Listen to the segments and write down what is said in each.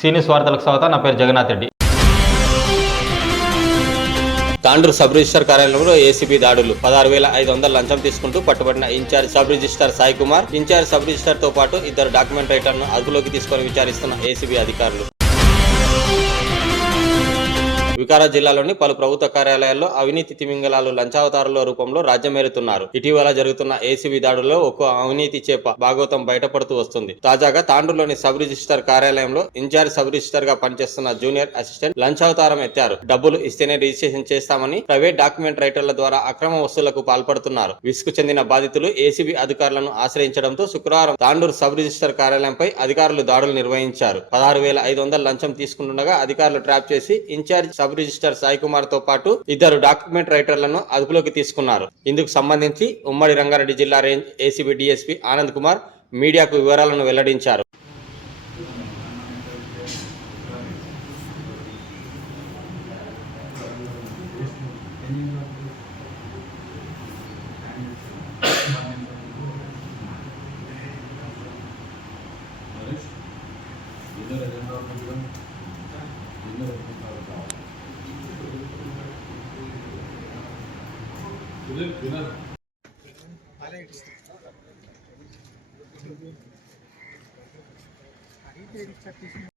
సీనియస్ వార్తలకు స్వాగతం. నా పేరు జగన్నాథ్ రెడ్డి. తాండ్రు సబ్ రిజిస్టర్ కార్యాలయంలో ఏసీబీ దాడులు. పదహారు వేల ఐదు వందల లంచం తీసుకుంటూ పట్టుబడిన incharge sub register Sai Kumar incharge sub రిజిస్టర్తో పాటు ఇద్దరు డాక్యుమెంట్ రైటర్ను అదుపులోకి తీసుకొని విచారిస్తున్న ఏసీబీ అధికారులు. వికారాబాద్ జిల్లాలోని పలు ప్రభుత్వ కార్యాలయాల్లో అవినీతి తిమింగలాలు లంచావతారుల రూపంలో రాజ్యమేరుతున్నారు ఇటీవల జరుగుతున్న ఏసీబీ దాడుల్లో ఒక్కో అవినీతి చేప భాగవతం బయటపడుతూ వస్తుంది. తాజాగా తాండూరులోని సబ్ రిజిస్టర్ కార్యాలయంలో ఇన్ఛార్జ్ సబ్ రిజిస్టర్గా పనిచేస్తున్న జూనియర్ అసిస్టెంట్ లంచావతారం ఎత్తారు. డబ్బులు ఇస్తేనే రిజిస్ట్రేషన్ చేస్తామని ప్రైవేట్ డాక్యుమెంట్ రైటర్ల ద్వారా అక్రమ వసూళ్ళకు పాల్పడుతున్నారు. విసుగు చెందిన బాధితులు ఏసీబీ అధికారులను ఆశ్రయించడంతో శుక్రవారం తాండూరు సబ్ రిజిస్టర్ కార్యాలయంపై అధికారులు దాడులు నిర్వహించారు. పదహారు వేల ఐదు వందల లంచం తీసుకుంటుండగా అధికారులు ట్రాప్ చేసి ఇన్ఛార్జ్ సబ్ రిజిస్టర్ సాయి కుమార్తో పాటు ఇద్దరు డాక్యుమెంట్ రైటర్లను అదుపులోకి తీసుకున్నారు. ఇందుకు సంబంధించి ఉమ్మడి రంగారెడ్డి జిల్లా range ACB DSP Anand Kumar మీడియాకు వివరాలను వెల్లడించారు. అడిగితే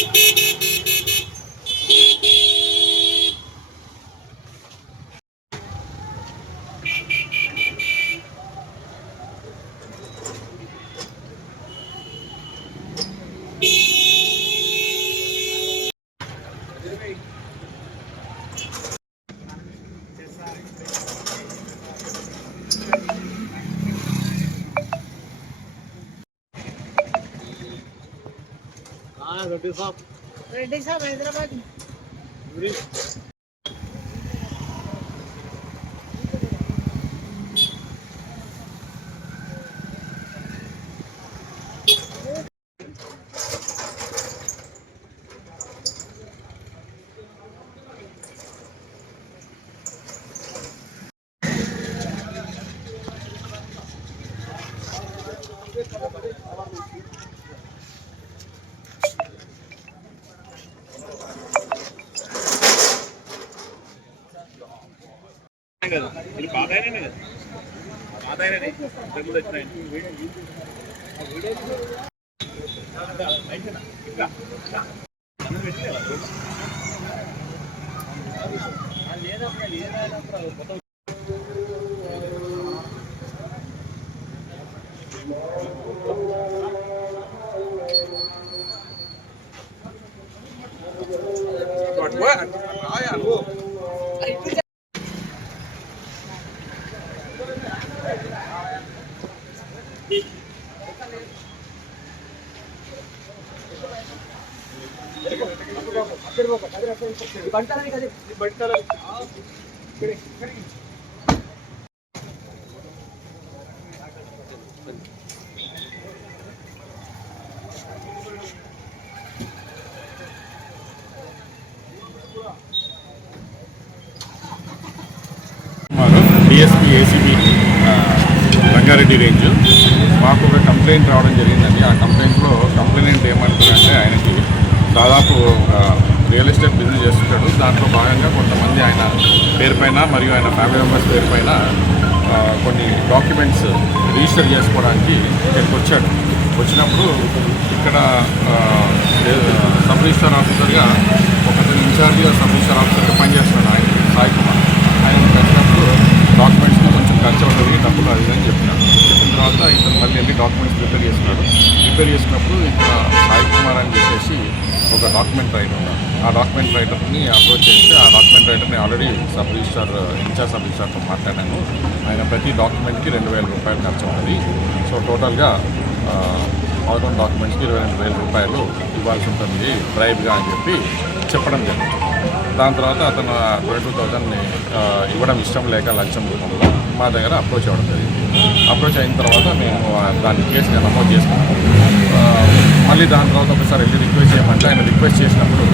Thank you. రెడ్డి సాబ్ హైదరాబాద్ కదా ఇది పాత ఆయననే కదా పాత ఆయననే ఇంతకు ముందు వచ్చిన ఆయన. అయిపోయిందా? ఇంకా? ఇంకా? DSP ACB Rangareddy range. మాకు ఒక కంప్లైంట్ రావడం జరిగిందండి. ఆ కంప్లైంట్లో కంప్లైంట్ ఏమంటారంటే ఆయనకి దాదాపు ఒక రియల్ ఎస్టేట్ బిజినెస్ చేస్తుంటాడు. దాంట్లో భాగంగా కొంతమంది ఆయన పేరు పైన మరియు ఆయన ఫ్యామిలీ మెంబర్స్ పేరు పైన కొన్ని డాక్యుమెంట్స్ రిజిస్టర్ చేసుకోవడానికి ఇక్కడికి వచ్చాడు. వచ్చినప్పుడు ఇక్కడ సబ్ రిజిస్టర్ ఆఫీసర్గా ఒకతను ఇన్ఛార్జ్గా సబ్ రిజిస్టర్ ఆఫీసర్గా పనిచేస్తున్నాడు ఆయన సాయి కుమార్. ఆయన వచ్చినప్పుడు డాక్యుమెంట్స్కి కొంచెం ఖర్చు అవుతుంది డబ్బులు అది అని చెప్పినాడు. చెప్పిన తర్వాత ఇతను మళ్ళీ వెళ్ళి డాక్యుమెంట్స్ ప్రిపేర్ చేసుకున్నాడు ప్రిపేర్ చేసినప్పుడు ఇక్కడ సాయి కుమార్ అని చెప్పేసి ఒక డాక్యుమెంట్ రైటర్ ఉన్నాడు. ఆ డాక్యుమెంట్ రైటర్ని అప్రోచ్ చేస్తే ఆ document రైటర్ని already sub registrar incharge sub రిజిస్టార్తో మాట్లాడాను. ఆయన ప్రతి డాక్యుమెంట్కి రెండు వేల రూపాయలు ఖర్చు అవుతుంది. సో టోటల్గా పదకొండు డాక్యుమెంట్స్కి ఇరవై రెండు వేల రూపాయలు ఇవ్వాల్సి ఉంటుంది. డ్రైవ్గా అని చెప్పి చెప్పడం జరిగింది. దాని తర్వాత అతను ట్వంటీ టూ థౌజండ్ని ఇవ్వడం ఇష్టం లేక లక్ష్యం రూపంలో మా దగ్గర అప్రోచ్ అవ్వడం జరిగింది. అప్రోచ్ అయిన తర్వాత మేము దాన్ని కేసుగా నమోదు చేసుకున్నాము మళ్ళీ దాని తర్వాత ఒకసారి వెళ్ళి రిక్వెస్ట్ చేయమంటే ఆయన రిక్వెస్ట్ చేసినప్పుడు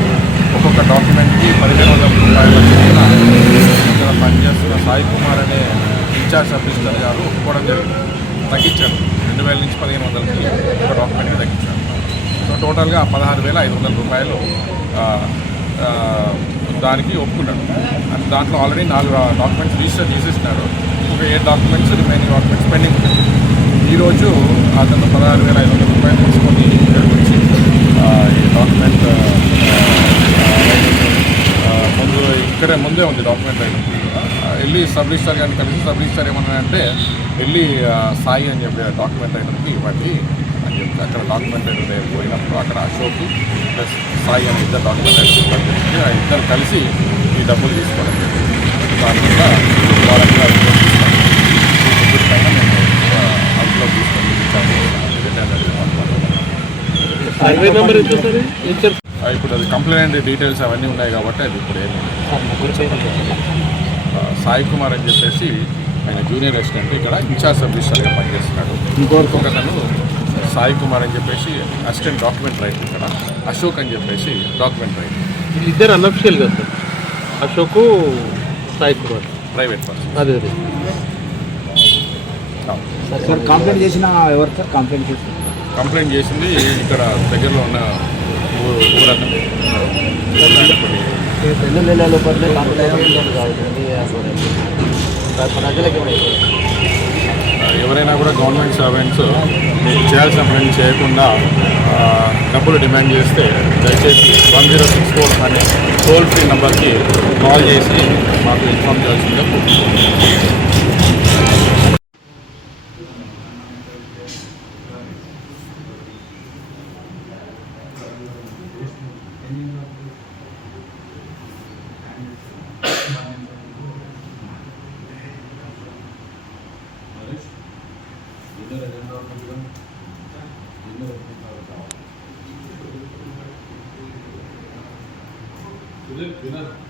ఒక్కొక్క డాక్యుమెంట్కి పదిహేను వందల రూపాయలు ఇక్కడ పనిచేస్తున్న సాయి కుమార్ అనే ఇన్ఛార్జ్ సబ్ రిజిస్టర్ గారు ఒప్పుకోవడం జరిగింది. తగ్గించారు. రెండు వేల నుంచి పదిహేను వందలకి ఒక డాక్యుమెంట్కి తగ్గించారు. సో టోటల్గా పదహారు వేల ఐదు వందల రూపాయలు దానికి ఒప్పుకున్నాడు అండ్ దాంట్లో ఆల్రెడీ నాలుగు డాక్యుమెంట్స్ రిజిస్టర్ చేసేసినాడు ఇంకొక డాక్యుమెంట్స్ రిమైనింగ్ డాక్యుమెంట్స్ పెండింగ్ ఉన్నాయి ఈరోజు అతను పదహారు వేల ఐదు వందల రూపాయలు తీసుకొని ఇక్కడికి వచ్చి ఈ డాక్యుమెంట్ ముందు ఇక్కడే ముందే ఉంది డాక్యుమెంట్ అయిన వెళ్ళి సబ్ రిజిస్టర్ గారిని కలిసి సబ్ రిజిస్టర్ ఏమన్నా అంటే వెళ్ళి సాయి అని చెప్పి డాక్యుమెంట్ రైటర్కి ఇవ్వండి అని చెప్పి అక్కడ డాక్యుమెంట్ రైటర్ దగ్గర పోయినప్పుడు అక్కడ అశోక్ ప్లస్ సాయి అని ఇద్దరు డాక్యుమెంట్ రైటర్ ఆ ఇద్దరు కలిసి ఈ డబ్బులు తీసుకోవడం జరిగింది. దానివల్ల వాళ్ళకి ముగ్గురి పైన మేము అదుపులో తీసుకొని ఇప్పుడు అది కంప్లైంట్ డీటెయిల్స్ అవన్నీ ఉన్నాయి కాబట్టి అది ఇప్పుడు ఏమి సాయి కుమార్ అని చెప్పేసి ఆయన జూనియర్ అసిస్టెంట్ ఇక్కడ ఇన్ఛార్జ్ సబ్ రిజిస్టర్గా పనిచేస్తున్నాడు. ఇంకొకతను సాయి కుమార్ అని చెప్పేసి అసిస్టెంట్ డాక్యుమెంట్ రైటర్ ఇక్కడ. అశోక్ అని చెప్పేసి డాక్యుమెంట్ రైటర్ వీళ్ళిద్దరు అన్అఫిషియల్ కదా sir Ashok Sai Kumar. Private person అదే అదే. సార్ కంప్లైంట్ చేసిన ఎవరు సార్? కంప్లైంట్ చేసిన కంప్లైంట్ చేసింది ఇక్కడ దగ్గరలో ఉన్న రెండు నెలల ఎవరైనా కూడా గవర్నమెంట్ సర్వెంట్స్ మీకు చేయాల్సిన పని చేయకుండా డబ్బులు డిమాండ్ చేస్తే దయచేసి వన్ జీరో సిక్స్ ఫోర్ అనే టోల్ ఫ్రీ నెంబర్కి కాల్ చేసి మాకు ఇన్ఫామ్ చేయాల్సిందిగా కోరుతున్నాం Günaydın.